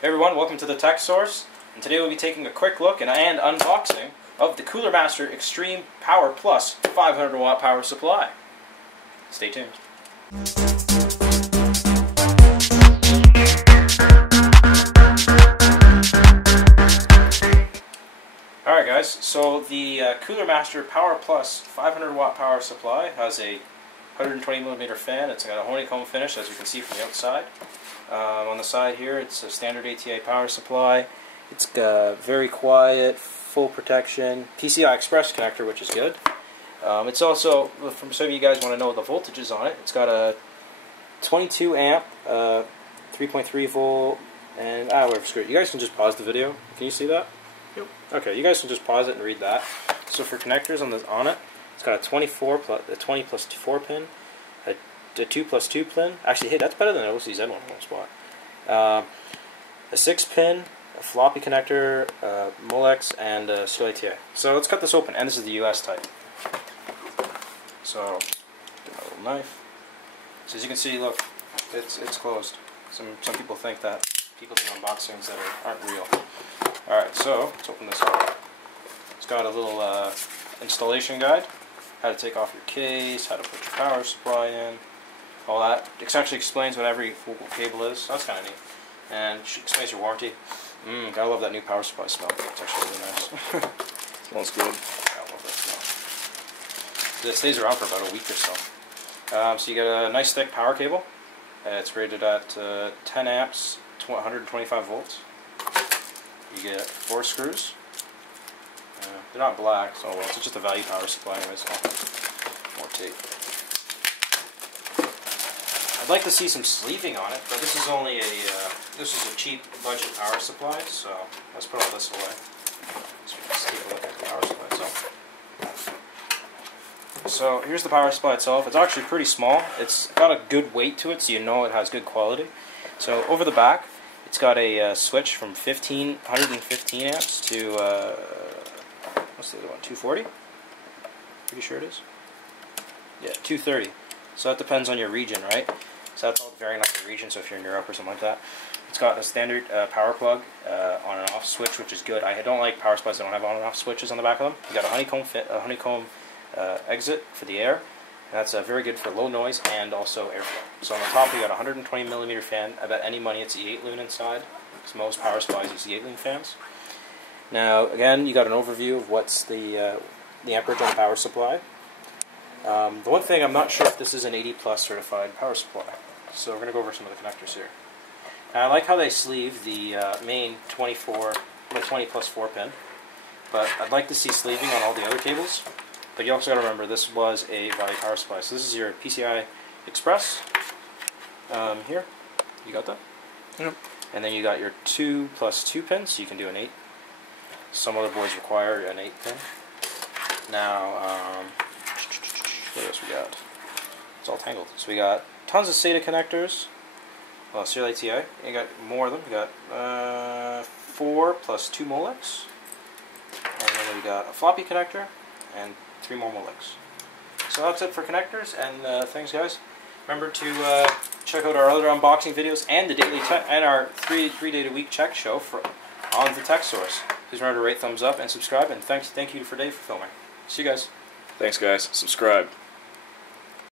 Hey everyone, welcome to the Tech Source, and today we'll be taking a quick look and unboxing of the Cooler Master eXtreme Power Plus 500 watt power supply. Stay tuned. Alright guys, so the Cooler Master Power Plus 500 watt power supply has a 120mm fan. It's got a honeycomb finish, as you can see from the outside. On the side here, it's a standard ATA power supply. It's got very quiet, full protection, PCI Express connector, which is good. It's also, from some of you guys want to know the voltages on it, it's got a 22 amp, 3.3 volt, and whatever, screw it. You guys can just pause the video. Can you see that? Yep. Okay, you guys can just pause it and read that. So for connectors on it, it's got a 20 plus 4 pin, a 2 plus 2 pin. Actually, hey, that's better than an OCZ one in one spot. A 6 pin, a floppy connector, Molex, and a steel ATA. So let's cut this open, and this is the US type. So, get my little knife. So as you can see, look, it's closed. Some people think that people do unboxings that aren't real. Alright, so let's open this up. It's got a little installation guide, how to take off your case, how to put your power supply in, all that. It actually explains what every cable is, so that's kind of neat. And it explains your warranty. Gotta love that new power supply smell. It's actually really nice. Smells good. I love that smell. It stays around for about a week or so. So you get a nice thick power cable. It's rated at 10 amps, 125 volts. You get 4 screws. They're not black, so it's just a value power supply anyway, so more tape. I'd like to see some sleeving on it, but this is only this is a cheap budget power supply, so let's put all this away. So let's take a look at the power supply itself. So here's the power supply itself. It's actually pretty small. It's got a good weight to it, so you know it has good quality. So over the back, it's got a switch from 115 amps to what's the other one? 240? Pretty sure it is. Yeah, 230. So that depends on your region, right? So that's all varying on your region. So if you're in Europe or something like that, it's got a standard power plug on and off switch, which is good. I don't like power supplies that don't have on and off switches on the back of them. You got a honeycomb exit for the air. And that's very good for low noise and also airflow. So on the top, you got a 120mm fan. I bet any money it's the 8 loon inside, because most power supplies use the 8 loon fans. Now, again, you got an overview of what's the amperage on the power supply. The one thing, I'm not sure if this is an 80 plus certified power supply. So we're going to go over some of the connectors here. Now, I like how they sleeve the main 20 plus 4 pin, but I'd like to see sleeving on all the other cables. But you also got to remember, this was a value power supply. So this is your PCI Express. Here, you got that? Yep. And then you got your 2 plus 2 pins, so you can do an 8. Some other boards require an 8 pin. Now, what else we got? It's all tangled. So we got tons of SATA connectors. Well, serial ATA. You got more of them. We got 4 plus 2 Molex. And then we got a floppy connector and 3 more Molex. So that's it for connectors and things, guys. Remember to check out our other unboxing videos and the daily and our 3-day-a-week check show on the Tech Source. Please remember to rate, thumbs up, and subscribe. And thank you for Dave for filming. See you guys. Thanks, guys. Subscribe.